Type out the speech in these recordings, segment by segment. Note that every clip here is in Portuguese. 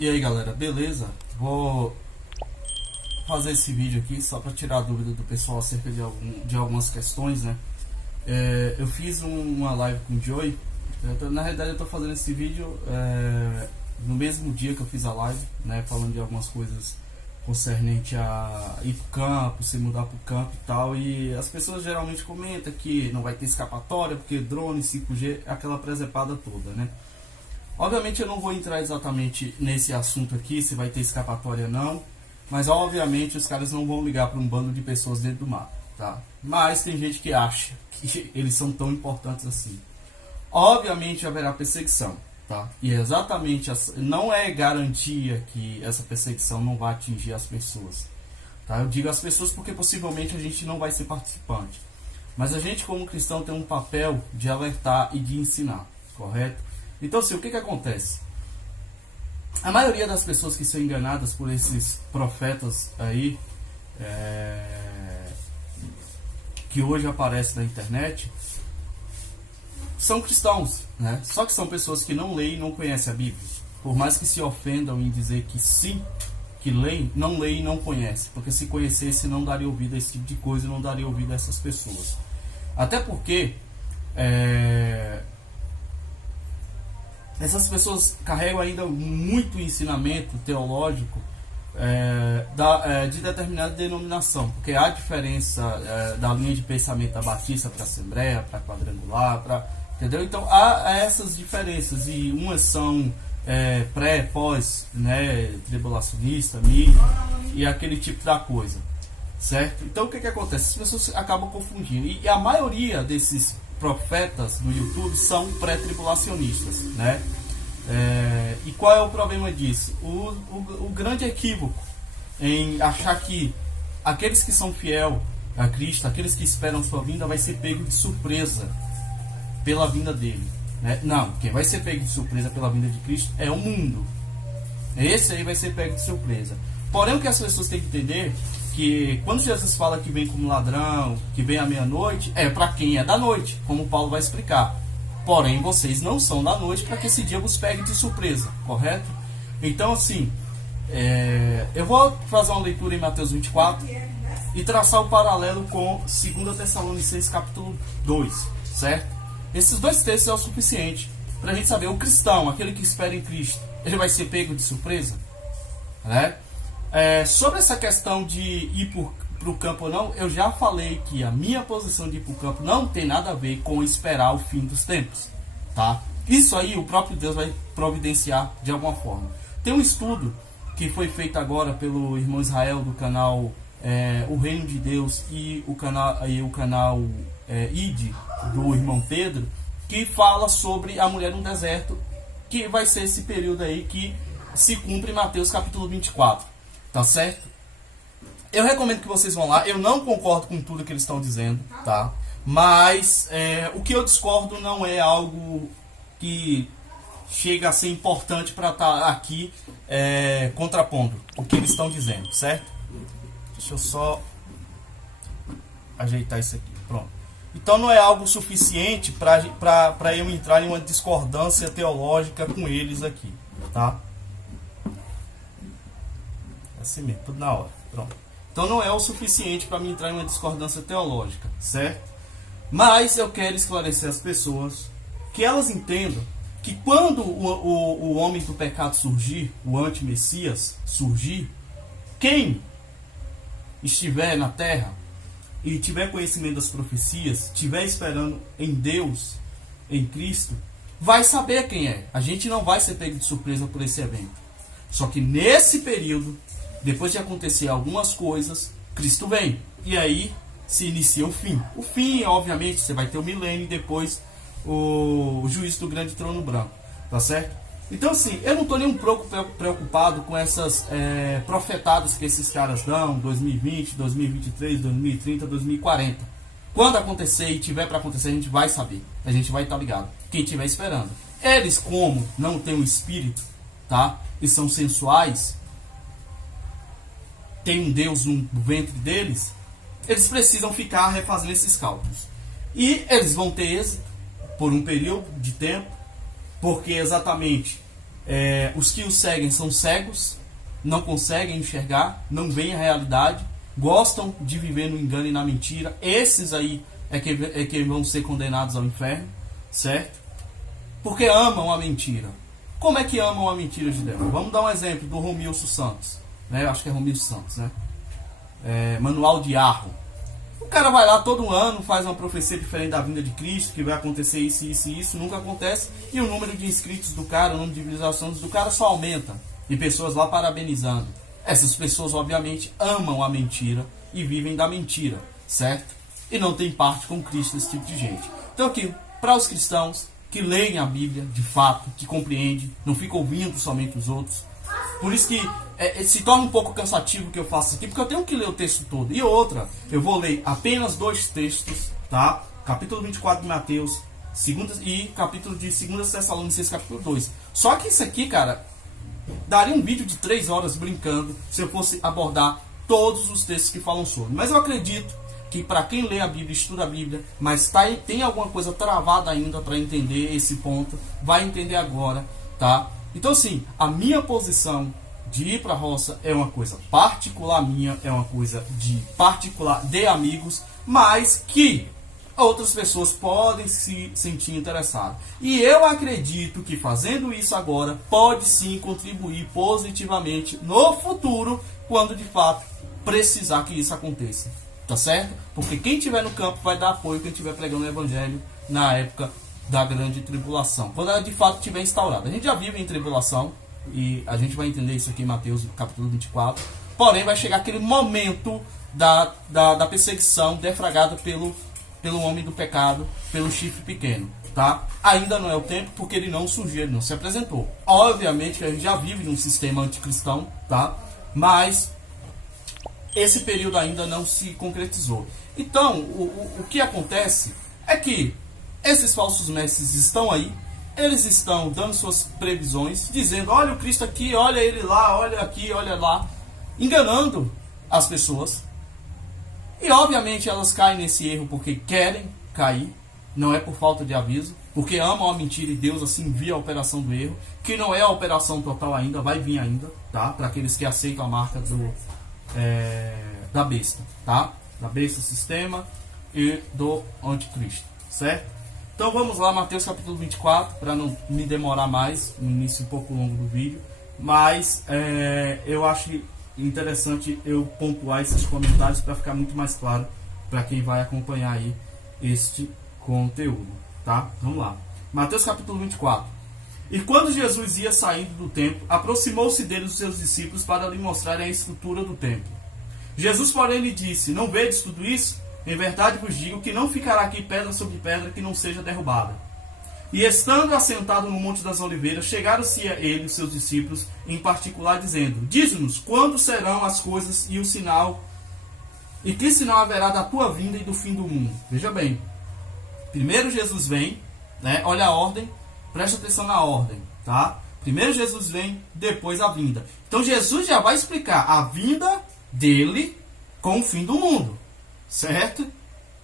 E aí galera, beleza? Vou fazer esse vídeo aqui só para tirar a dúvida do pessoal acerca de algumas questões, né? Eu fiz uma live com o Joey. Na realidade eu tô fazendo esse vídeo no mesmo dia que eu fiz a live, né? Falando de algumas coisas concernente a ir pro campo, se mudar pro campo e tal. E as pessoas geralmente comentam que não vai ter escapatória porque drone, 5G, aquela presepada toda, né? Obviamente eu não vou entrar exatamente nesse assunto aqui, se vai ter escapatória ou não, mas obviamente os caras não vão ligar para um bando de pessoas dentro do mar, tá? Mas tem gente que acha que eles são tão importantes assim. Obviamente haverá perseguição, tá? E exatamente, não é garantia que essa perseguição não vai atingir as pessoas, tá? Eu digo as pessoas porque possivelmente a gente não vai ser participante, mas a gente como cristão tem um papel de alertar e de ensinar, correto? Então, assim, o que acontece? A maioria das pessoas que são enganadas por esses profetas aí, que hoje aparecem na internet, são cristãos, né? Só que são pessoas que não leem e não conhecem a Bíblia. Por mais que se ofendam em dizer que sim, que leem e não conhecem. Porque se conhecesse, não daria ouvido a esse tipo de coisa e não daria ouvido a essas pessoas. Até porque essas pessoas carregam ainda muito ensinamento teológico de determinada denominação, porque há diferença da linha de pensamento da Batista para a Assembleia, para a Quadrangular, entendeu? Então há essas diferenças, e umas são pré, pós, né, tribulacionista, e aquele tipo da coisa, certo? Então o que acontece? As pessoas acabam confundindo, e a maioria desses profetas do YouTube são pré-tribulacionistas, né? E qual é o problema disso? O grande equívoco em achar que aqueles que são fiel a Cristo, aqueles que esperam sua vinda, vai ser pego de surpresa pela vinda dele, né? Não, quem vai ser pego de surpresa pela vinda de Cristo é o mundo. Esse aí vai ser pego de surpresa. Porém, o que as pessoas têm que entender que quando Jesus fala que vem como ladrão, que vem à meia-noite, é para quem é da noite, como Paulo vai explicar. Porém, vocês não são da noite para que esse dia vos pegue de surpresa, correto? Então, assim, eu vou fazer uma leitura em Mateus 24 e traçar o paralelo com 2 Tessalonicenses capítulo 2, certo? Esses dois textos é o suficiente para a gente saber, o cristão, aquele que espera em Cristo, ele vai ser pego de surpresa, né? Sobre essa questão de ir para o campo ou não, eu já falei que a minha posição de ir para o campo não tem nada a ver com esperar o fim dos tempos, tá? Isso aí o próprio Deus vai providenciar de alguma forma. Tem um estudo que foi feito agora pelo irmão Israel do canal O Reino de Deus e o canal ID do irmão Pedro, que fala sobre a mulher no deserto, que vai ser esse período aí que se cumpre em Mateus capítulo 24. Tá certo? Eu recomendo que vocês vão lá. Eu não concordo com tudo que eles estão dizendo, tá? Mas o que eu discordo não é algo que chega a ser importante para estar aqui contrapondo o que eles estão dizendo, certo? Deixa eu só ajeitar isso aqui. Pronto. Então não é algo suficiente para eu entrar em uma discordância teológica com eles aqui, tá? Assim mesmo, tudo na hora. Pronto. Então não é o suficiente para mim entrar em uma discordância teológica, certo? Mas eu quero esclarecer as pessoas que elas entendam que quando o homem do pecado surgir, o anti-messias surgir, quem estiver na terra e tiver conhecimento das profecias, estiver esperando em Deus, em Cristo, vai saber quem é. A gente não vai ser pego de surpresa por esse evento. Só que nesse período, depois de acontecer algumas coisas, Cristo vem. E aí se inicia o fim. O fim, obviamente, você vai ter o milênio e depois o juízo do grande trono branco. Tá certo? Então, assim, eu não estou nem um pouco preocupado com essas profetadas que esses caras dão, 2020, 2023, 2030, 2040. Quando acontecer e tiver para acontecer, a gente vai saber. A gente vai estar ligado. Quem estiver esperando. Eles, como não têm um espírito, tá? E são sensuais, tem um Deus no ventre deles, eles precisam ficar refazendo esses cálculos. E eles vão ter êxito por um período de tempo, porque exatamente Os que o seguem são cegos, não conseguem enxergar, não veem a realidade, gostam de viver no engano e na mentira. Esses aí é que vão ser condenados ao inferno, certo? Porque amam a mentira. Como é que amam a mentira de Deus? Vamos dar um exemplo do Romilson Santos, né? Acho que é Romilson Santos, né? Manual de Arro. O cara vai lá todo ano, faz uma profecia diferente da vinda de Cristo, que vai acontecer isso, isso e isso, nunca acontece, e o número de inscritos do cara, o número de visualizações do cara só aumenta, e pessoas lá parabenizando. Essas pessoas, obviamente, amam a mentira e vivem da mentira, certo? E não tem parte com Cristo esse tipo de gente. Então aqui, para os cristãos que leem a Bíblia, de fato, que compreendem, não ficam ouvindo somente os outros. Por isso que se torna um pouco cansativo o que eu faço aqui, porque eu tenho que ler o texto todo. E outra, eu vou ler apenas 2 textos, tá? Capítulo 24 de Mateus e capítulo de 2 Tessalonicenses, capítulo 2. Só que isso aqui, cara, daria um vídeo de 3 horas brincando se eu fosse abordar todos os textos que falam sobre. Mas eu acredito que para quem lê a Bíblia, estuda a Bíblia, mas tem alguma coisa travada ainda para entender esse ponto, vai entender agora, tá? Então assim, a minha posição de ir para a roça é uma coisa particular minha, é uma coisa de particular de amigos, mas que outras pessoas podem se sentir interessadas. E eu acredito que fazendo isso agora pode sim contribuir positivamente no futuro, quando de fato precisar que isso aconteça. Tá certo? Porque quem estiver no campo vai dar apoio quem estiver pregando o evangelho na época da grande tribulação, quando ela de fato estiver instaurada. A gente já vive em tribulação e a gente vai entender isso aqui em Mateus capítulo 24. Porém vai chegar aquele momento da perseguição defragada pelo homem do pecado, pelo chifre pequeno, tá? Ainda não é o tempo porque ele não surgiu, ele não se apresentou. Obviamente que a gente já vive num sistema anticristão, tá? Mas esse período ainda não se concretizou. Então, o que acontece é que esses falsos mestres estão aí, eles estão dando suas previsões, dizendo, olha o Cristo aqui, olha ele lá, olha aqui, olha lá, enganando as pessoas. E obviamente elas caem nesse erro porque querem cair, não é por falta de aviso, porque amam a mentira e Deus assim envia a operação do erro, que não é a operação total ainda, vai vir ainda, tá? Para aqueles que aceitam a marca da besta, tá? Da besta sistema e do anticristo, certo? Então vamos lá, Mateus capítulo 24, para não me demorar mais, um início um pouco longo do vídeo, mas eu acho interessante eu pontuar esses comentários para ficar muito mais claro para quem vai acompanhar aí este conteúdo, tá? Vamos lá. Mateus capítulo 24. E quando Jesus ia saindo do templo, aproximou-se dele os seus discípulos para lhe mostrarem a estrutura do templo. Jesus, porém, lhe disse, não vedes tudo isso? Em verdade vos digo que não ficará aqui pedra sobre pedra que não seja derrubada. E estando assentado no Monte das Oliveiras, chegaram-se a ele os seus discípulos, em particular, dizendo, dize-nos quando serão as coisas e o sinal, e que sinal haverá da tua vinda e do fim do mundo. Veja bem, primeiro Jesus vem, né? Olha a ordem, presta atenção na ordem, tá? Primeiro Jesus vem, depois a vinda. Então Jesus já vai explicar a vinda dele com o fim do mundo, certo?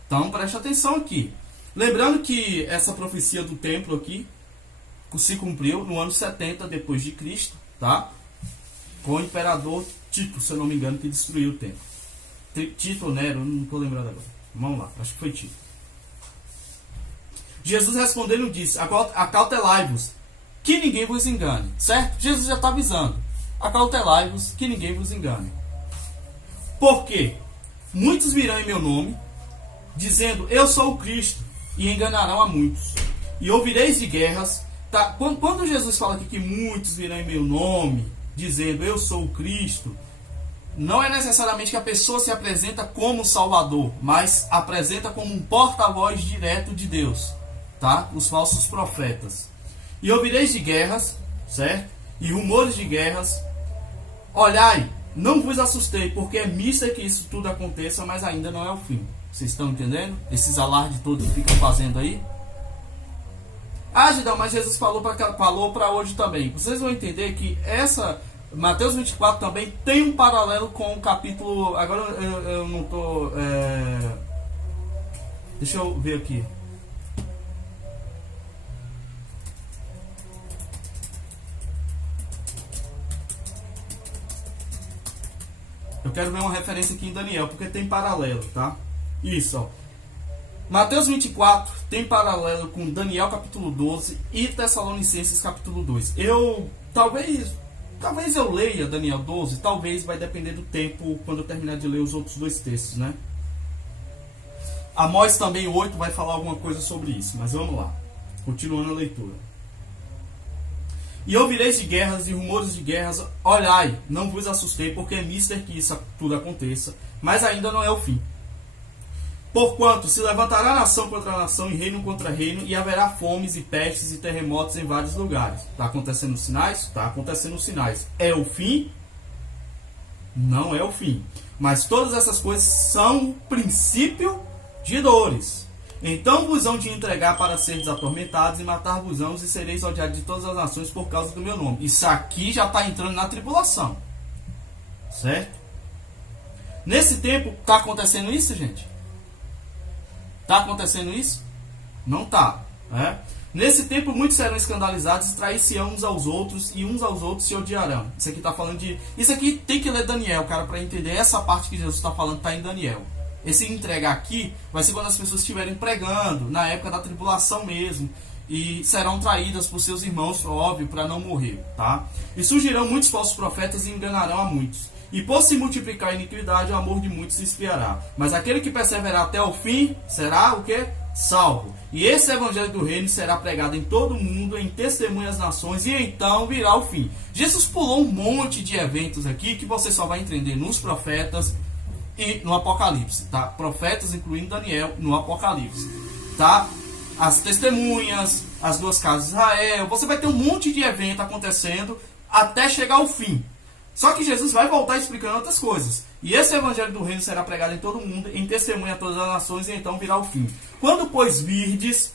Então presta atenção aqui. Lembrando que essa profecia do templo aqui se cumpriu no ano 70 depois de Cristo, tá? Com o imperador Tito, se eu não me engano, que destruiu o templo. Tito ou Nero, não estou lembrado agora. Vamos lá, acho que foi Tito. Jesus respondendo disse, acautelai-vos, que ninguém vos engane, certo? Jesus já está avisando, acautelai-vos, que ninguém vos engane. Porque muitos virão em meu nome, dizendo, eu sou o Cristo, e enganarão a muitos. E ouvireis de guerras. Tá? Quando Jesus fala aqui que muitos virão em meu nome, dizendo, eu sou o Cristo, não é necessariamente que a pessoa se apresenta como Salvador, mas apresenta como um porta-voz direto de Deus, tá? Os falsos profetas. E ouvireis de guerras, certo? E rumores de guerras. Olhai, não vos assustei, porque é missa que isso tudo aconteça, mas ainda não é o fim. Vocês estão entendendo? Esses alardes todos que ficam fazendo aí. Ah, Gidão, mas Jesus falou para hoje também. Vocês vão entender que essa Mateus 24 também tem um paralelo com o capítulo... Agora eu não estou... Deixa eu ver aqui. Eu quero ver uma referência aqui em Daniel, porque tem paralelo, tá? Isso, ó. Mateus 24 tem paralelo com Daniel capítulo 12 e Tessalonicenses capítulo 2. Talvez eu leia Daniel 12, talvez vai depender do tempo quando eu terminar de ler os outros dois textos, né? Amós também 8 vai falar alguma coisa sobre isso, mas vamos lá. Continuando a leitura. E ouvireis de guerras e rumores de guerras, olhai, não vos assustei, porque é mister que isso tudo aconteça, mas ainda não é o fim. Porquanto se levantará nação contra nação e reino contra reino, e haverá fomes e pestes e terremotos em vários lugares. Está acontecendo sinais? Está acontecendo sinais. É o fim? Não é o fim. Mas todas essas coisas são o princípio de dores. Então vos hão de entregar para seres atormentados e matar-vos-ão e sereis odiados de todas as nações por causa do meu nome. Isso aqui já está entrando na tribulação. Certo? Nesse tempo, está acontecendo isso, gente? Está acontecendo isso? Não está. Nesse tempo, muitos serão escandalizados, trair-se-ão uns aos outros, e uns aos outros se odiarão. Isso aqui está falando de... Isso aqui tem que ler Daniel, cara, para entender essa parte que Jesus está falando, está em Daniel. Esse entregar aqui vai ser quando as pessoas estiverem pregando, na época da tribulação mesmo, e serão traídas por seus irmãos, óbvio, para não morrer, tá? E surgirão muitos falsos profetas e enganarão a muitos. E por se multiplicar a iniquidade, o amor de muitos se esfriará. Mas aquele que perseverar até o fim, será o quê? Salvo. E esse evangelho do reino será pregado em todo o mundo, em testemunho às nações, e então virá o fim. Jesus pulou um monte de eventos aqui, que você só vai entender nos profetas e no Apocalipse, tá? Profetas, incluindo Daniel, no Apocalipse, tá? As testemunhas, as duas casas de Israel, você vai ter um monte de evento acontecendo até chegar ao fim. Só que Jesus vai voltar explicando outras coisas. E esse evangelho do reino será pregado em todo o mundo, em testemunha a todas as nações, e então virá o fim. Quando, pois, virdes,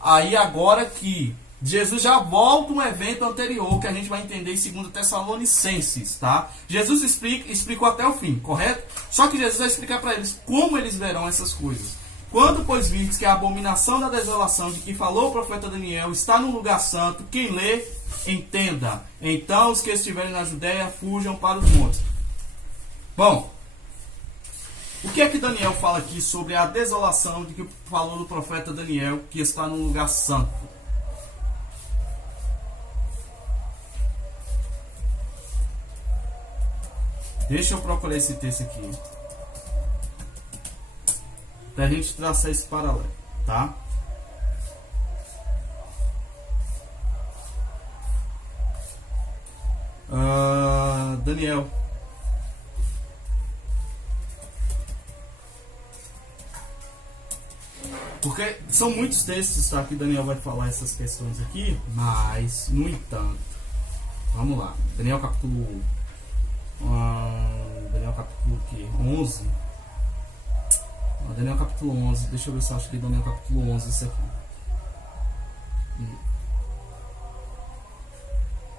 aí agora que Jesus já volta um evento anterior, que a gente vai entender em 2 Tessalonicenses, tá? Jesus explicou até o fim, correto? Só que Jesus vai explicar para eles como eles verão essas coisas. Quando, pois, virdes que a abominação da desolação de que falou o profeta Daniel está no lugar santo, quem lê, entenda. Então os que estiverem na Judéia fujam para os montes. Bom, o que é que Daniel fala aqui sobre a desolação de que falou do profeta Daniel, que está no lugar santo? Deixa eu procurar esse texto aqui, para a gente traçar esse paralelo, tá? Daniel. Porque são muitos textos, tá? Que Daniel vai falar essas questões aqui, mas, no entanto, vamos lá. Daniel capítulo... Daniel capítulo que? 11. Daniel capítulo 11. Deixa eu ver se eu acho que é Daniel capítulo 11 isso aqui.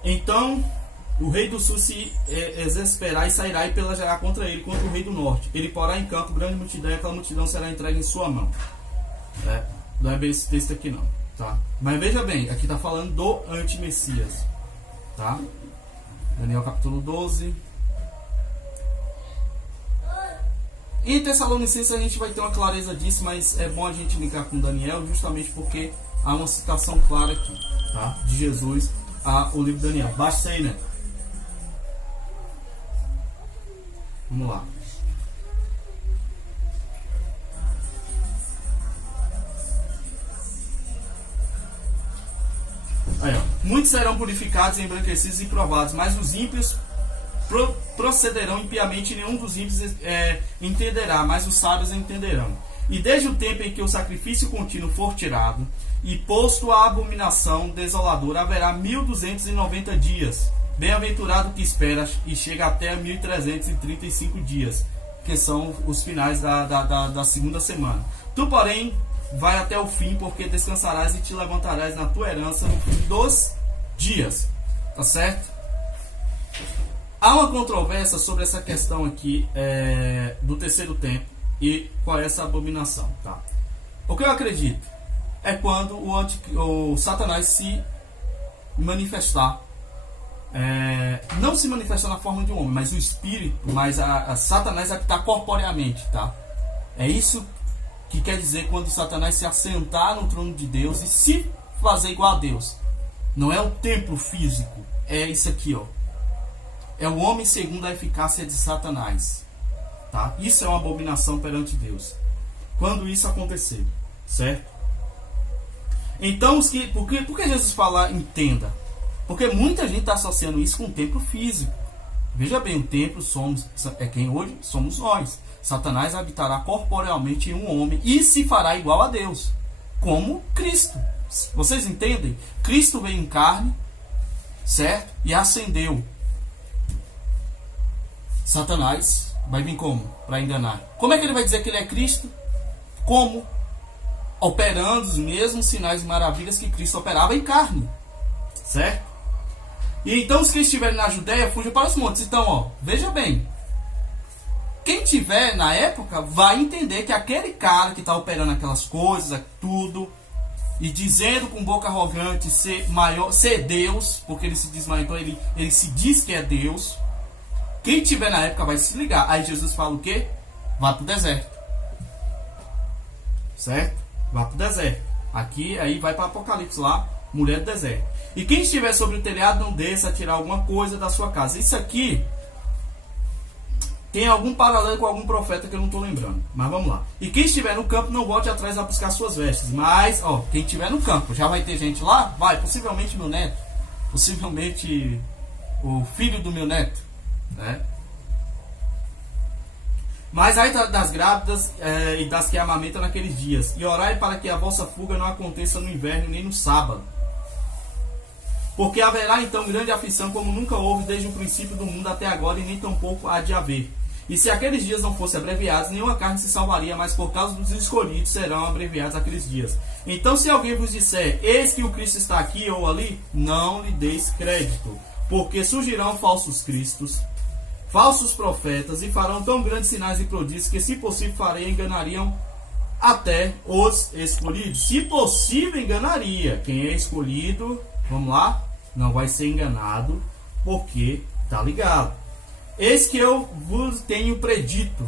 Então o rei do sul se exasperará e sairá e pelejará contra ele, contra o rei do norte. Ele porá em campo grande multidão, e aquela multidão será entregue em sua mão. Não é bem esse texto aqui não, tá? Mas veja bem, aqui está falando do anti-Messias, tá? Daniel capítulo 12. Em Tessalonicenses a gente vai ter uma clareza disso, mas é bom a gente linkar com Daniel, justamente porque há uma citação clara aqui, tá? De Jesus ao livro de Daniel. Baixa isso aí, né? Vamos lá. Aí, ó. Muitos serão purificados, embranquecidos e provados, mas os ímpios procederão impiamente, e nenhum dos ímpios entenderá, mas os sábios entenderão. E desde o tempo em que o sacrifício contínuo for tirado e posto a abominação desoladora, haverá 1290 dias. Bem-aventurado que espera e chega até 1335 dias, que são os finais da segunda semana. Tu, porém, vai até o fim, porque descansarás e te levantarás na tua herança no fim dos dias. Tá certo? Há uma controvérsia sobre essa questão aqui do terceiro tempo e qual é essa abominação, tá? O que eu acredito é quando o Satanás se manifestar não se manifesta na forma de um homem, mas o espírito, mas a Satanás habitar corporeamente, tá? É isso que quer dizer quando Satanás se assentar no trono de Deus e se fazer igual a Deus. Não é o templo físico, é isso aqui, ó. É o homem segundo a eficácia de Satanás, tá? Isso é uma abominação perante Deus. Quando isso acontecer, certo? Então, por que Jesus fala entenda? Porque muita gente está associando isso com o templo físico. Veja bem, o templo é quem hoje somos nós. Satanás habitará corporealmente em um homem e se fará igual a Deus, como Cristo. Vocês entendem? Cristo veio em carne, certo? E ascendeu. Satanás vai vir como? Para enganar. Como é que ele vai dizer que ele é Cristo? Como? Operando os mesmos sinais e maravilhas que Cristo operava em carne, certo? E então os que estiverem na Judéia fujam para os montes. Então, ó, veja bem, quem tiver na época vai entender que aquele cara que está operando aquelas coisas, tudo, e dizendo com boca arrogante ser maior, ser Deus, porque ele se diz maior, então ele se diz que é Deus. Quem tiver na época vai se ligar. Aí Jesus fala o quê? Vá para o deserto, certo? Vá para o deserto. Aqui, aí vai para Apocalipse lá, mulher do deserto. E quem estiver sobre o telhado não desça a tirar alguma coisa da sua casa. Isso aqui tem algum paralelo com algum profeta que eu não estou lembrando. Mas vamos lá. E quem estiver no campo não volte atrás a buscar suas vestes. Mas, ó, quem estiver no campo, já vai ter gente lá? Vai, possivelmente meu neto. Possivelmente o filho do meu neto, né? Mas aí das grávidas e das que amamentam naqueles dias. E orai para que a vossa fuga não aconteça no inverno nem no sábado. Porque haverá então grande aflição como nunca houve desde o princípio do mundo até agora e nem tampouco há de haver. E se aqueles dias não fossem abreviados, nenhuma carne se salvaria, mas por causa dos escolhidos serão abreviados aqueles dias. Então se alguém vos disser, eis que o Cristo está aqui ou ali, não lhe deis crédito. Porque surgirão falsos cristos, falsos profetas, e farão tão grandes sinais e prodígios que, se possível, enganariam até os escolhidos. Se possível, enganaria. Quem é escolhido, vamos lá, não vai ser enganado, porque tá ligado. Eis que eu vos tenho predito.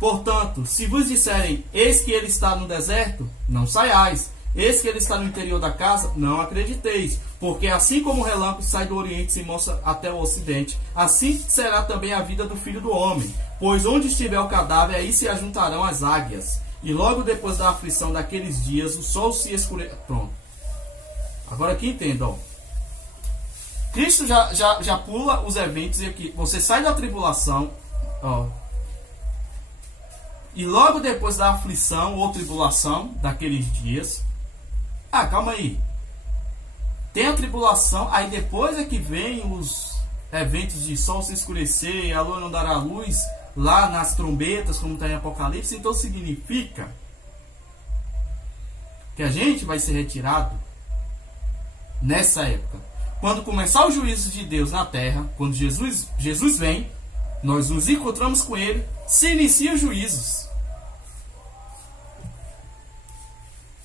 Portanto, se vos disserem, eis que ele está no deserto, não saiais. Eis que ele está no interior da casa, não acrediteis. Porque assim como o relâmpago sai do oriente e se mostra até o ocidente, assim será também a vida do Filho do Homem. Pois onde estiver o cadáver, aí se ajuntarão as águias. E logo depois da aflição daqueles dias, o sol se escurecerá. Pronto. Agora aqui entenda, ó. Cristo já pula os eventos e aqui você sai da tribulação, ó. E logo depois da aflição ou tribulação daqueles dias. Ah, calma aí. Tem a tribulação, aí depois é que vem os eventos de sol se escurecer e a lua não dará luz lá nas trombetas, como está em Apocalipse. Então significa que a gente vai ser retirado nessa época. Quando começar o juízo de Deus na terra, quando Jesus vem, nós nos encontramos com ele, se inicia os juízos.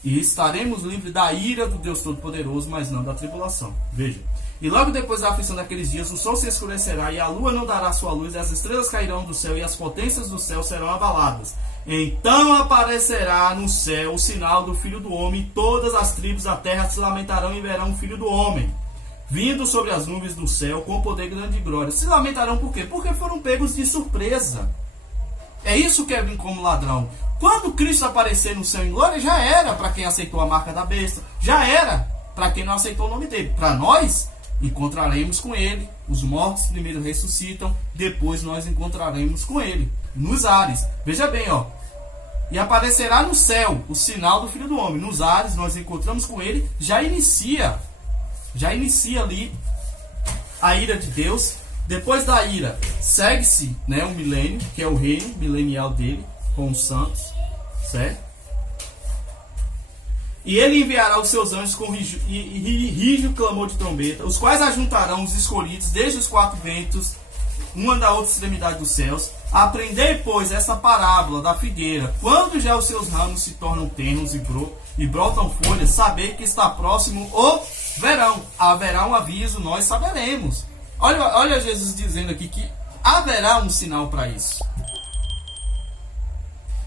E estaremos livres da ira do Deus Todo-Poderoso, mas não da tribulação. Veja. E logo depois da aflição daqueles dias, o sol se escurecerá, e a lua não dará sua luz, e as estrelas cairão do céu, e as potências do céu serão abaladas. Então aparecerá no céu o sinal do Filho do Homem, e todas as tribos da terra se lamentarão e verão o Filho do Homem, vindo sobre as nuvens do céu, com poder grande e glória. Se lamentarão por quê? Porque foram pegos de surpresa. É isso que é vir como ladrão. Quando Cristo aparecer no céu em glória, já era para quem aceitou a marca da besta. Já era para quem não aceitou o nome dele. Para nós, encontraremos com ele. Os mortos primeiro ressuscitam, depois nós encontraremos com ele nos ares. Veja bem, ó. E aparecerá no céu o sinal do Filho do Homem. Nos ares nós encontramos com ele. Já inicia ali a ira de Deus. Depois da ira, segue-se, né, um milênio, que é o reino milenial dele, com os santos, certo? E ele enviará os seus anjos com rígido clamor de trombeta, os quais ajuntarão os escolhidos desde os quatro ventos, uma da outra extremidade dos céus. Aprendei, pois, esta parábola da figueira. Quando já os seus ramos se tornam tenros e brotam folhas, sabei que está próximo o haverá um aviso, nós saberemos. Olha Jesus dizendo aqui que haverá um sinal para isso.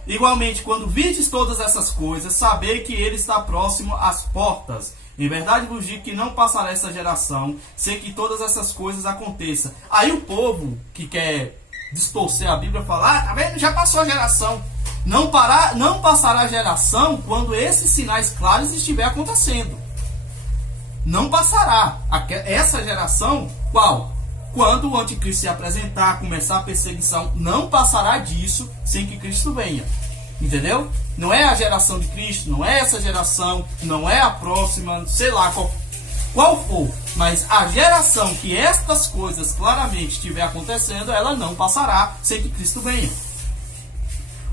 Igualmente, quando vides todas essas coisas, sabei que ele está próximo às portas. Em verdade vos digo que não passará essa geração sem que todas essas coisas aconteçam. Aí o povo que quer distorcer a Bíblia fala, tá vendo? Já passou a geração. Não passará a geração quando esses sinais claros estiver acontecendo. Não passará. Essa geração, qual? Quando o anticristo se apresentar, começar a perseguição, não passará disso sem que Cristo venha. Entendeu? Não é a geração de Cristo, não é essa geração, não é a próxima, sei lá qual for. Mas a geração que estas coisas claramente estiver acontecendo, ela não passará sem que Cristo venha.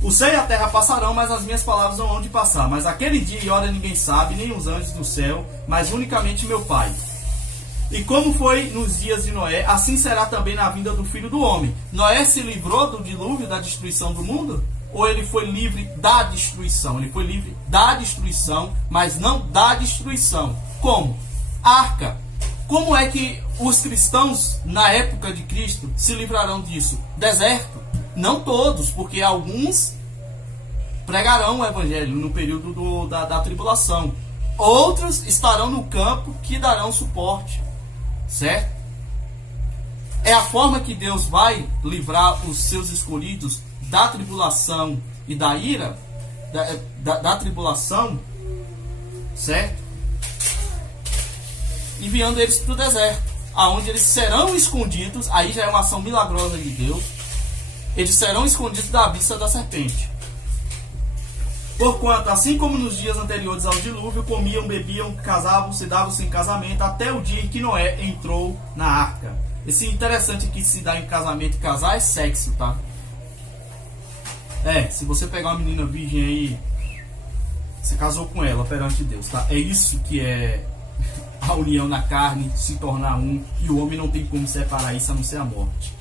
O céu e a terra passarão, mas as minhas palavras não hão de passar. Mas aquele dia e hora ninguém sabe, nem os anjos do céu, mas unicamente meu Pai. E como foi nos dias de Noé, assim será também na vinda do Filho do Homem. Noé se livrou do dilúvio, da destruição do mundo? Ou ele foi livre da destruição? Ele foi livre da destruição, mas não da destruição. Como? Arca. Como é que os cristãos, na época de Cristo, se livrarão disso? Deserto. Não todos, porque alguns pregarão o evangelho no período da tribulação. Outros estarão no campo que darão suporte. Certo? É a forma que Deus vai livrar os seus escolhidos da tribulação e da ira, da tribulação, certo? Enviando eles para o deserto, aonde eles serão escondidos. Aí já é uma ação milagrosa de Deus. Eles serão escondidos da vista da serpente. Porquanto, assim como nos dias anteriores ao dilúvio, comiam, bebiam, casavam-se, davam-se em casamento, até o dia em que Noé entrou na arca. Esse interessante que se dá em casamento e casar é sexo, tá? Se você pegar uma menina virgem aí, você casou com ela perante Deus, tá? É isso que é a união na carne, se tornar um, e o homem não tem como separar isso a não ser a morte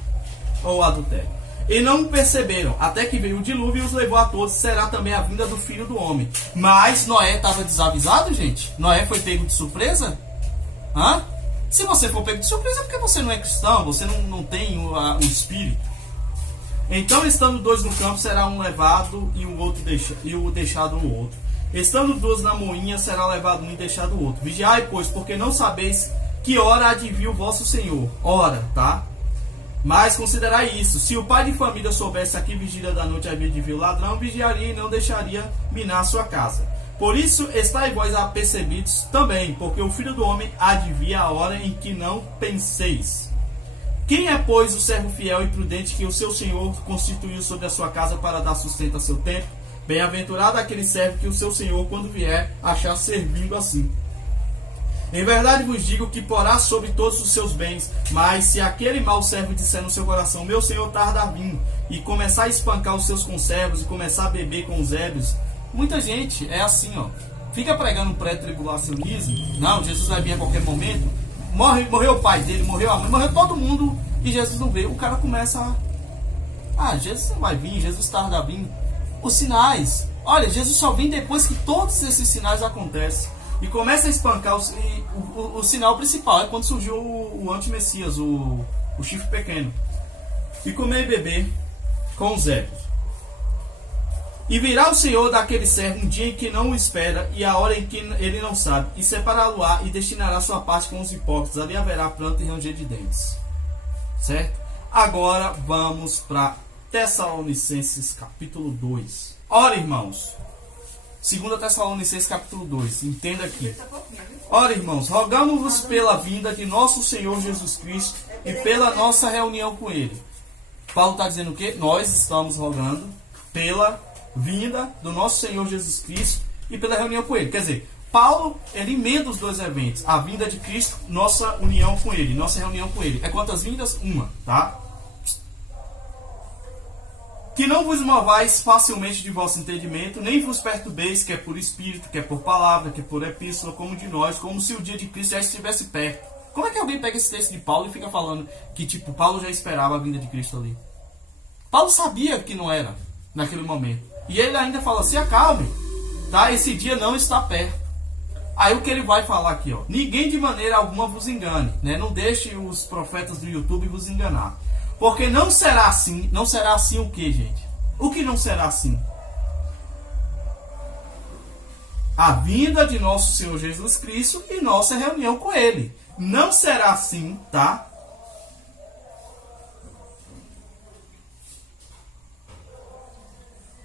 ou o adultério. E não perceberam, até que veio o dilúvio e os levou a todos. Será também a vinda do Filho do Homem. Mas Noé estava desavisado, gente? Noé foi pego de surpresa? Hã? Se você for pego de surpresa é porque você não é cristão, você não tem o espírito. Então, estando dois no campo, será um levado e o deixado o outro. Estando dois na moinha, será levado um e deixado o outro. Vigiai, pois, porque não sabeis que hora há de vir o vosso Senhor. Ora, tá? Mas considerai isso, se o pai de família soubesse a que vigília da noite havia de vir o ladrão, vigiaria e não deixaria minar sua casa. Por isso estáis vós apercebidos também, porque o Filho do Homem há de vir a hora em que não penseis. Quem é, pois, o servo fiel e prudente que o seu Senhor constituiu sobre a sua casa para dar sustento a seu tempo? Bem-aventurado aquele servo que o seu Senhor, quando vier, achar servindo assim. Em verdade vos digo que porá sobre todos os seus bens, mas se aquele mau servo disser no seu coração, meu Senhor tarda a vir, e começar a espancar os seus conservos, e começar a beber com os ébrios, muita gente é assim, ó, fica pregando pré-tribulacionismo, não, Jesus vai vir a qualquer momento, morreu o pai dele, morreu a mãe, morreu todo mundo, e Jesus não veio, o cara começa Jesus não vai vir, Jesus tarda a vir, os sinais, olha, Jesus só vem depois que todos esses sinais acontecem. E começa a espancar o sinal principal. É quando surgiu o anti-messias, o chifre pequeno. E comer e beber com os ébrios. E virá o Senhor daquele servo um dia em que não o espera e a hora em que ele não sabe. E separá-lo-á e destinará sua parte com os hipócritas. Ali haverá pranto e ranger de dentes. Certo? Agora vamos para Tessalonicenses capítulo 2. Ora, irmãos. 2 Tessalonicenses capítulo 2, entenda aqui. Ora, irmãos, rogamos-vos pela vinda de nosso Senhor Jesus Cristo e pela nossa reunião com Ele. Paulo está dizendo o quê? Nós estamos rogando pela vinda do nosso Senhor Jesus Cristo e pela reunião com Ele. Quer dizer, Paulo, ele emenda os dois eventos. A vinda de Cristo, nossa união com Ele, nossa reunião com Ele. É quantas vindas? Uma, tá? Que não vos movais facilmente de vosso entendimento, nem vos perturbeis, quer por espírito, quer por palavra, quer por epístola, como de nós, como se o dia de Cristo já estivesse perto. Como é que alguém pega esse texto de Paulo e fica falando que, tipo, Paulo já esperava a vinda de Cristo ali? Paulo sabia que não era, naquele momento. E ele ainda fala, se acalme, tá? Esse dia não está perto. Aí o que ele vai falar aqui, ó, ninguém de maneira alguma vos engane, né? Não deixe os profetas do YouTube vos enganar. Porque não será assim o que, gente? O que não será assim? A vinda de nosso Senhor Jesus Cristo e nossa reunião com Ele. Não será assim, tá?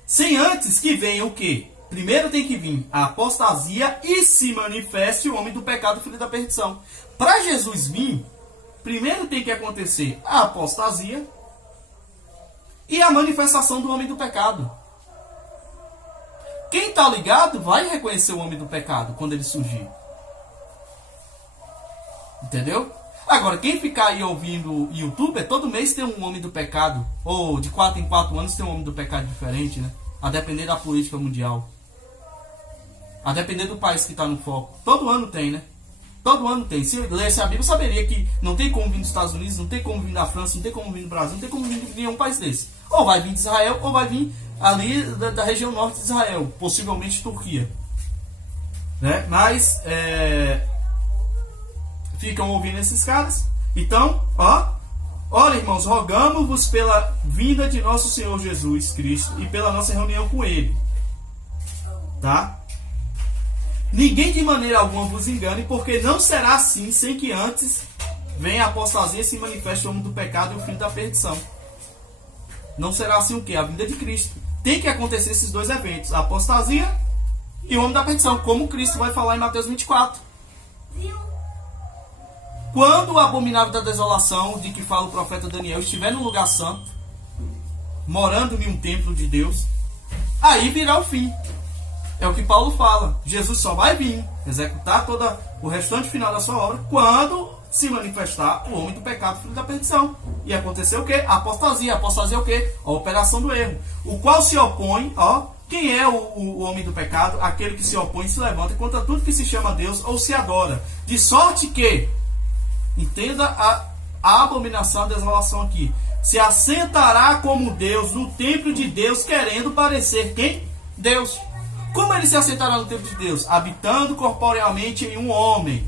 Sem antes que venha o quê? Primeiro tem que vir a apostasia e se manifeste o homem do pecado, filho da perdição. Para Jesus vir, primeiro tem que acontecer a apostasia e a manifestação do homem do pecado. Quem está ligado vai reconhecer o homem do pecado quando ele surgir. Entendeu? Agora, quem ficar aí ouvindo YouTube, todo mês tem um homem do pecado. Ou de 4 em 4 anos tem um homem do pecado diferente, né? A depender da política mundial. A depender do país que está no foco. Todo ano tem, né? Todo ano tem. Se lesse a Bíblia, saberia que não tem como vir dos Estados Unidos, não tem como vir da França, não tem como vir do Brasil, não tem como vir de nenhum país desse. Ou vai vir de Israel, ou vai vir ali da região norte de Israel. Possivelmente Turquia. Né? Mas, ficam ouvindo esses caras. Então, ó. Ora, irmãos, rogamos-vos pela vinda de nosso Senhor Jesus Cristo e pela nossa reunião com Ele. Tá? Ninguém de maneira alguma vos engane, porque não será assim sem que antes venha a apostasia e se manifeste o homem do pecado e o filho da perdição. Não será assim o quê? A vinda de Cristo. Tem que acontecer esses dois eventos, a apostasia e o homem da perdição, como Cristo vai falar em Mateus 24. Quando o abominável da desolação, de que fala o profeta Daniel, estiver no lugar santo, morando em um templo de Deus, aí virá o fim. É o que Paulo fala. Jesus só vai vir executar todo o restante final da sua obra quando se manifestar o homem do pecado, filho da perdição. E acontecer o quê? A apostasia. A apostasia é o quê? A operação do erro. O qual se opõe, ó. Quem é o homem do pecado? Aquele que se opõe e se levanta contra tudo que se chama Deus ou se adora. De sorte que, entenda a abominação, a desolação aqui, se assentará como Deus no templo de Deus, querendo parecer quem? Deus. Como ele se assentará no templo de Deus? Habitando corporealmente em um homem,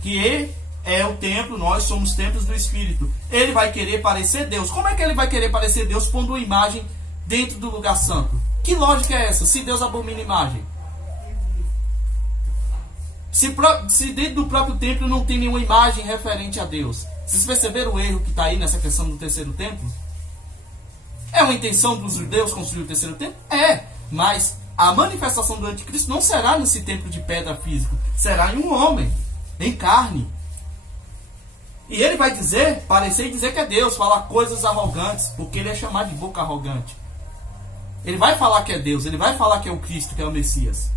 que é o templo, nós somos templos do Espírito. Ele vai querer parecer Deus. Como é que ele vai querer parecer Deus pondo uma imagem dentro do lugar santo? Que lógica é essa? Se Deus abomina imagem. Se dentro do próprio templo não tem nenhuma imagem referente a Deus. Vocês perceberam o erro que está aí nessa questão do terceiro templo? É uma intenção dos judeus construir o terceiro templo? É, mas a manifestação do anticristo não será nesse templo de pedra físico. Será em um homem, em carne. E ele vai dizer, parecer dizer que é Deus, falar coisas arrogantes, porque ele é chamado de boca arrogante. Ele vai falar que é Deus, ele vai falar que é o Cristo, que é o Messias.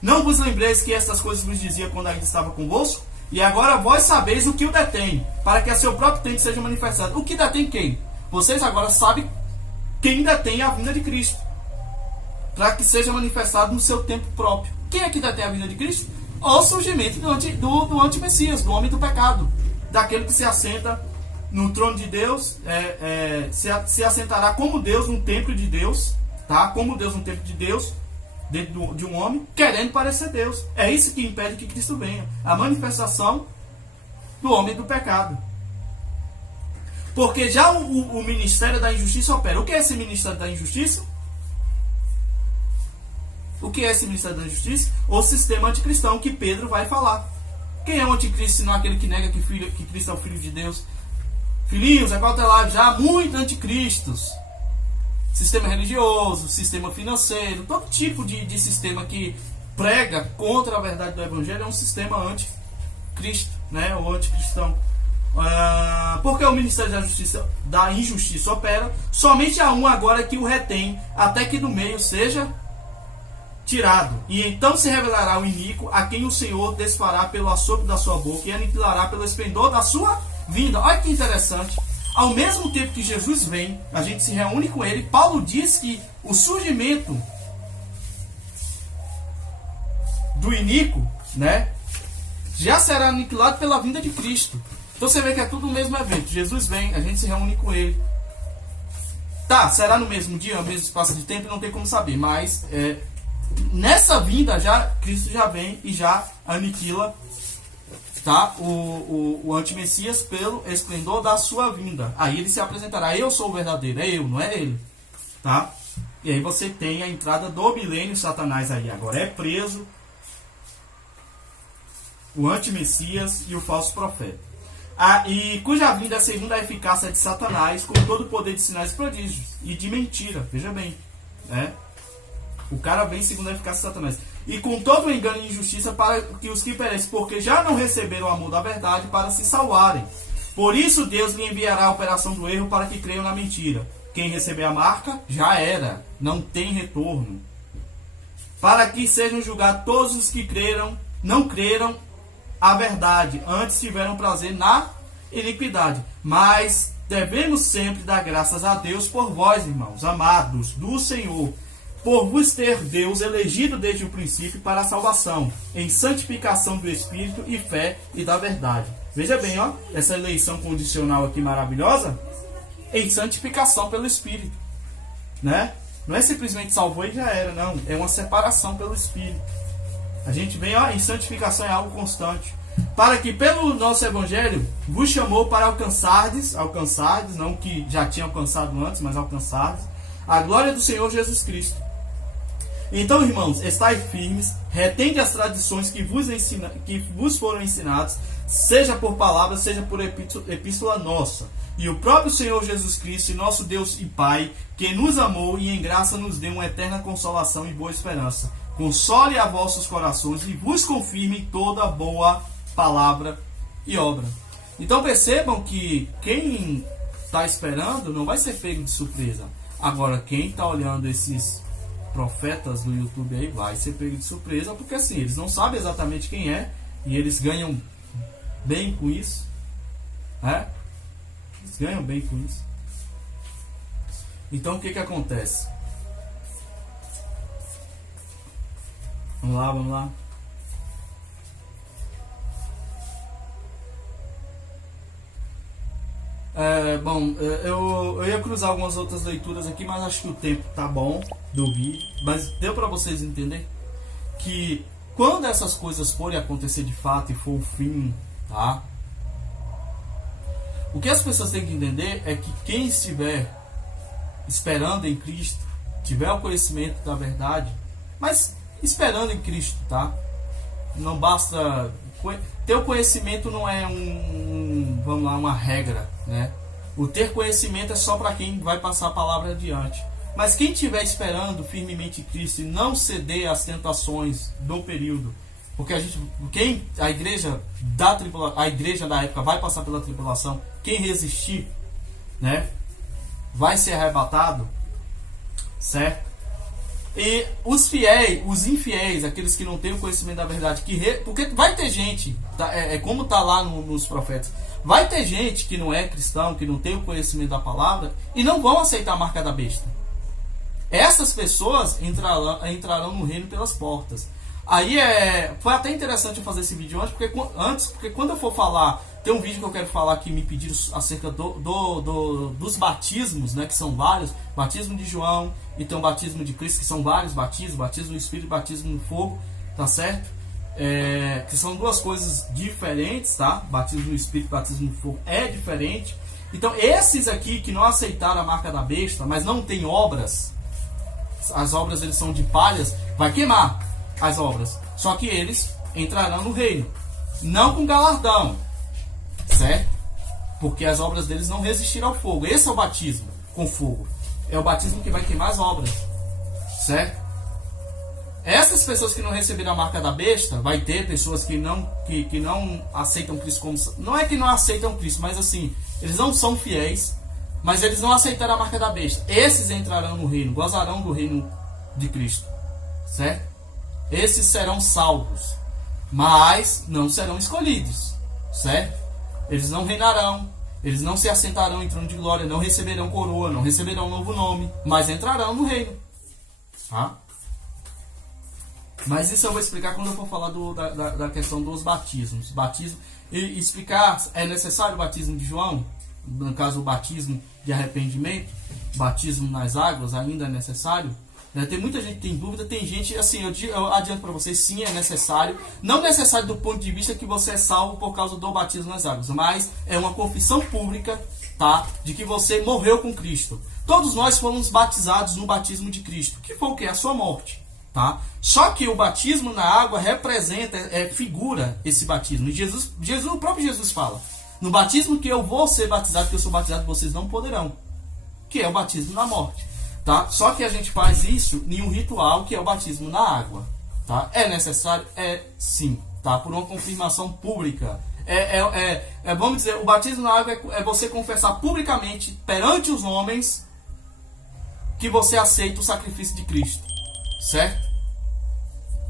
Não vos lembreis que estas coisas vos dizia quando ainda estava convosco? E agora vós sabeis o que o detém, para que a seu próprio tempo seja manifestado. O que detém quem? Vocês agora sabem quem detém a vinda de Cristo, para que seja manifestado no seu tempo próprio. Quem é que detém a vinda de Cristo? O surgimento do anti-Messias, do homem do pecado, daquele que se assenta no trono de Deus, se assentará como Deus no templo de Deus, tá? Como Deus no templo de Deus, dentro de um homem, querendo parecer Deus. É isso que impede que Cristo venha. A manifestação do homem do pecado. Porque já o ministério da injustiça opera. O que é esse ministério da injustiça? O que é esse ministério da injustiça? O sistema anticristão que Pedro vai falar. Quem é o anticristo, senão aquele que nega que Cristo é o Filho de Deus? Filhinhos, acautelai já há muitos anticristos. Sistema religioso, sistema financeiro, todo tipo de sistema que prega contra a verdade do Evangelho é um sistema anticristo, né? Ou anticristão. Porque o ministério da injustiça opera, somente há um agora que o retém, até que do meio seja tirado. E então se revelará o iníquo, a quem o Senhor desfará pelo assopro da sua boca e aniquilará pelo esplendor da sua vinda. Olha que interessante. Ao mesmo tempo que Jesus vem, a gente se reúne com ele. Paulo diz que o surgimento do iníquo, né, já será aniquilado pela vinda de Cristo. Então você vê que é tudo o mesmo evento. Jesus vem, a gente se reúne com ele. Tá, será no mesmo dia, no mesmo espaço de tempo, não tem como saber, mas nessa vinda Cristo já vem e já aniquila, tá, o antimessias pelo esplendor da sua vinda. Aí ele se apresentará: eu sou o verdadeiro, é eu, não é ele, tá? E aí você tem a entrada do milênio. Satanás aí agora é preso, o antimessias e o falso profeta, e cuja vinda é segundo a eficácia de Satanás, com todo o poder de sinais e prodígios e de mentira. Veja bem, né? O cara vem segundo a eficácia de Satanás, e com todo o engano e injustiça para que os que perecem, porque já não receberam o amor da verdade, para se salvarem. Por isso Deus lhe enviará a operação do erro, para que creiam na mentira. Quem receber a marca, já era, não tem retorno. Para que sejam julgados todos os que não creram a verdade, antes tiveram prazer na iniquidade. Mas devemos sempre dar graças a Deus por vós, irmãos, amados do Senhor, por vos ter Deus elegido desde o princípio para a salvação, em santificação do Espírito e fé e da verdade. Veja bem, ó, essa eleição condicional aqui maravilhosa, em santificação pelo Espírito, né? Não é simplesmente salvou e já era, não. É uma separação pelo Espírito. A gente vem, ó, em santificação é algo constante. Para que pelo nosso Evangelho vos chamou para alcançardes, não que já tinha alcançado antes, mas alcançardes, a glória do Senhor Jesus Cristo. Então, irmãos, estai firmes, retende as tradições que vos foram ensinadas, seja por palavra, seja por epístola nossa. E o próprio Senhor Jesus Cristo, nosso Deus e Pai, que nos amou e em graça nos deu uma eterna consolação e boa esperança, console a vossos corações e vos confirme em toda boa palavra e obra. Então percebam que quem está esperando não vai ser pego de surpresa. Agora, quem está olhando esses profetas do YouTube aí vai ser pego de surpresa, porque assim, eles não sabem exatamente quem é, e eles ganham bem com isso, né? Eles ganham bem com isso. Então o que acontece? Vamos lá. Eu ia cruzar algumas outras leituras aqui, mas acho que o tempo tá bom do vídeo. Mas deu para vocês entenderem que quando essas coisas forem acontecer de fato e for o fim, tá? O que as pessoas têm que entender é que quem estiver esperando em Cristo, tiver o conhecimento da verdade, mas esperando em Cristo, tá? Não basta... Ter o conhecimento não é uma regra, né? O ter conhecimento é só para quem vai passar a palavra adiante. Mas quem estiver esperando firmemente em Cristo e não ceder às tentações do período, porque a igreja da época vai passar pela tribulação, quem resistir, né, vai ser arrebatado, certo? E os fiéis, os infiéis, aqueles que não têm o conhecimento da verdade, porque vai ter gente, tá, como está lá nos profetas, vai ter gente que não é cristão, que não tem o conhecimento da palavra e não vão aceitar a marca da besta. Essas pessoas entrarão no reino pelas portas. Aí foi até interessante eu fazer esse vídeo porque quando eu for falar, tem um vídeo que eu quero falar que me pediram acerca dos batismos, né, que são vários, batismo de João e tem o batismo de Cristo, que são vários batismos, batismo no Espírito e batismo no fogo, tá certo? Que são duas coisas diferentes, tá? Batismo no Espírito e batismo no fogo é diferente. Então esses aqui que não aceitaram a marca da besta, mas não tem obras, as obras eles são de palhas, vai queimar as obras, só que eles entrarão no reino, não com galardão, certo? Porque as obras deles não resistiram ao fogo. Esse é o batismo com fogo, é o batismo que vai queimar as obras, certo? Essas pessoas que não receberam a marca da besta, vai ter pessoas que não aceitam Cristo como... Não é que não aceitam Cristo, mas assim, eles não são fiéis, mas eles não aceitaram a marca da besta. Esses entrarão no reino, gozarão do reino de Cristo, certo? Esses serão salvos, mas não serão escolhidos, certo? Eles não reinarão, eles não se assentarão em trono de glória, não receberão coroa, não receberão um novo nome, mas entrarão no reino, tá? Mas isso eu vou explicar quando eu for falar da questão dos batismos. Batismo, e explicar, é necessário o batismo de João? No caso, o batismo de arrependimento, batismo nas águas, ainda é necessário? Né? Tem muita gente que tem dúvida, tem gente, assim, eu adianto para vocês, sim, é necessário. Não necessário do ponto de vista que você é salvo por causa do batismo nas águas, mas é uma confissão pública, tá? De que você morreu com Cristo. Todos nós fomos batizados no batismo de Cristo, que foi o quê? A sua morte. Tá? Só que o batismo na água representa, figura esse batismo. E o próprio Jesus fala: no batismo que eu vou ser batizado, que eu sou batizado, vocês não poderão. Que é o batismo na morte. Tá? Só que a gente faz isso em um ritual que é o batismo na água. Tá? É necessário? É sim. Tá? Por uma confirmação pública. Vamos dizer, o batismo na água é você confessar publicamente perante os homens que você aceita o sacrifício de Cristo. Certo?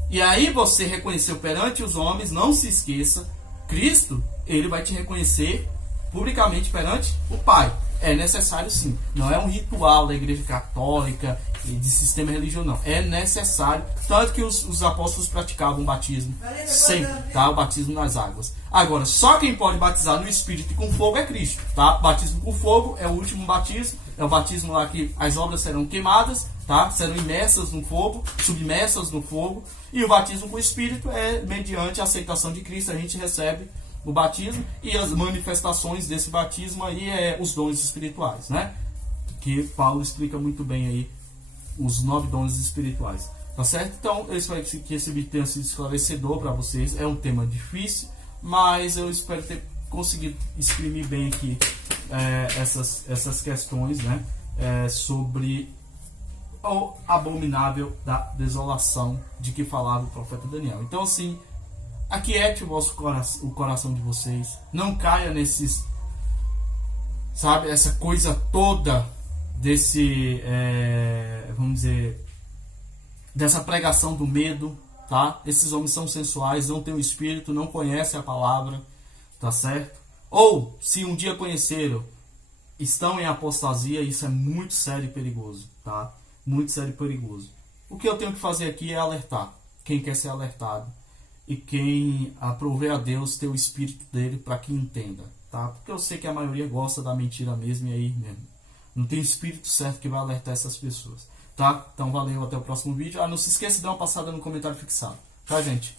E aí você reconheceu perante os homens, não se esqueça, Cristo, ele vai te reconhecer publicamente perante o Pai. É necessário sim. Não é um ritual da Igreja Católica e de sistema religioso, não. É necessário. Tanto que os apóstolos praticavam o batismo sempre, tá? O batismo nas águas. Agora, só quem pode batizar no Espírito e com fogo é Cristo, tá? Batismo com fogo é o último batismo. É o batismo lá que as obras serão queimadas, tá? Serão imersas no fogo, submersas no fogo. E o batismo com o Espírito é mediante a aceitação de Cristo. A gente recebe o batismo e as manifestações desse batismo aí os dons espirituais, né? Que Paulo explica muito bem aí os 9 dons espirituais, tá certo? Então eu espero que esse vídeo tenha sido esclarecedor para vocês. É um tema difícil, mas eu espero ter conseguido exprimir bem aqui essas questões, né? Sobre o abominável da desolação de que falava o profeta Daniel. Então assim, aquiete o coração de vocês. Não caia nesses, sabe, essa coisa toda desse, vamos dizer, dessa pregação do medo, tá? Esses homens são sensuais, não têm o espírito, não conhecem a palavra, tá certo? Ou, se um dia conheceram, estão em apostasia, isso é muito sério e perigoso, tá? Muito sério e perigoso. O que eu tenho que fazer aqui é alertar quem quer ser alertado. E quem aprover a Deus ter o espírito dele para que entenda, tá? Porque eu sei que a maioria gosta da mentira mesmo, e aí mesmo não tem espírito certo que vai alertar essas pessoas, tá? Então valeu, até o próximo vídeo. Não se esqueça de dar uma passada no comentário fixado, tá, gente?